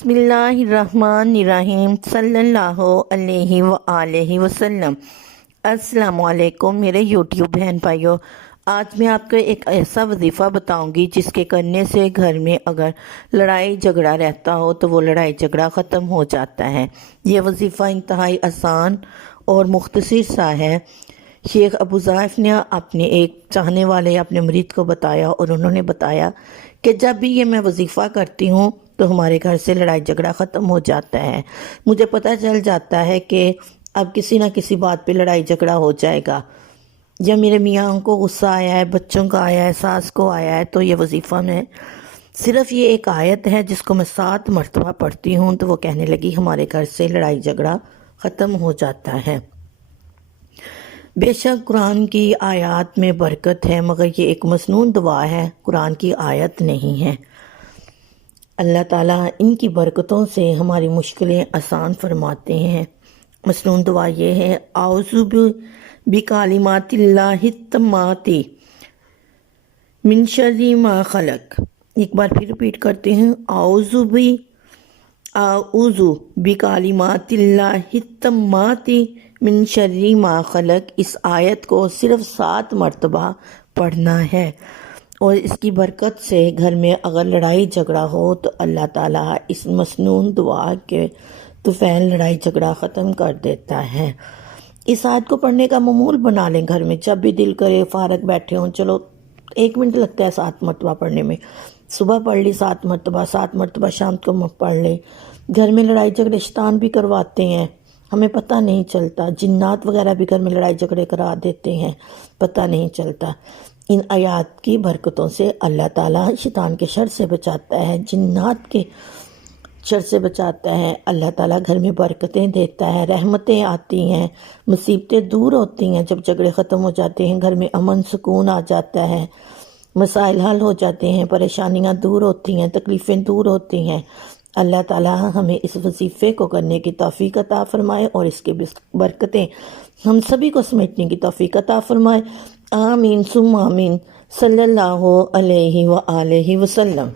बिस्मिल्लाहिर्रहमानिर्रहीम सल्लल्लाहु अलैहि वआलैहि वसल्लम। अस्सलाम वालेकुम मेरे यूट्यूब बहन भाइयों, आज मैं आपको एक ऐसा वजीफ़ा बताऊंगी जिसके करने से घर में अगर लड़ाई झगड़ा रहता हो तो वो लड़ाई झगड़ा ख़त्म हो जाता है। ये वजीफ़ा इंतहाई आसान और मुख्तसर सा है। शेख अबू ज़ाइफ ने अपने एक चाहने वाले अपने मुरीद को बताया और उन्होंने बताया कि जब भी ये मैं वजीफ़ा करती हूँ तो हमारे घर से लड़ाई झगड़ा ख़त्म हो जाता है। मुझे पता चल जाता है कि अब किसी ना किसी बात पे लड़ाई झगड़ा हो जाएगा, या मेरे मियाँ को गुस्सा आया है, बच्चों का आया है, सास को आया है, तो ये वजीफ़ा में सिर्फ ये एक आयत है जिसको मैं 7 मरतबा पढ़ती हूँ तो वो कहने लगी हमारे घर से लड़ाई झगड़ा ख़त्म हो जाता है। बेशक कुरान की आयत में बरकत है, मगर ये एक मसनून दुआ है, कुरान की आयत नहीं है। अल्लाह ताला इनकी बरकतों से हमारी मुश्किलें आसान फरमाते हैं। मसनून दुआ ये है, आऊज़ु बिकालिमातिल्लाहि तम्माति मिन शर्रि मा खलक। एक बार फिर रिपीट करते हैं, आऊज़ु बिकालिमातिल्लाहि तम्माति मिन शर्रि मा खलक। इस आयत को सिर्फ 7 मरतबा पढ़ना है और इसकी बरकत से घर में अगर लड़ाई झगड़ा हो तो अल्लाह ताला इस मसनून दुआ के तुफैल लड़ाई झगड़ा ख़त्म कर देता है। इस आयत को पढ़ने का मामूल बना लें घर में, जब भी दिल करे फारग बैठे हों, चलो 1 मिनट लगता है 7 मरतबा पढ़ने में, सुबह पढ़ ली 7 मरतबा, 7 मरतबा शाम को पढ़ लें। घर में लड़ाई झगड़े शैतान भी करवाते हैं, हमें पता नहीं चलता। जिन्नात वगैरह भी घर में लड़ाई झगड़े करा देते हैं, पता नहीं चलता। इन आयात की बरकतों से अल्लाह ताला शैतान के शर से बचाता है, जिन्नात के शर से बचाता है। अल्लाह ताला घर में बरकतें देता है, रहमतें आती हैं, मुसीबतें दूर होती हैं। जब झगड़े ख़त्म हो जाते हैं घर में अमन सुकून आ जाता है, मसाइल हल हो जाते हैं, परेशानियां दूर होती हैं, तकलीफ़ें दूर होती हैं। अल्लाह ताला हमें इस वजीफ़े को करने की तौफीक अता फरमाए और इसके बरकतें हम सभी को समेटने की तौफीक अता फरमाए। आमीन सुम्मा आमीन सल्लल्लाहु अलैहि व आलिहि वसल्लम।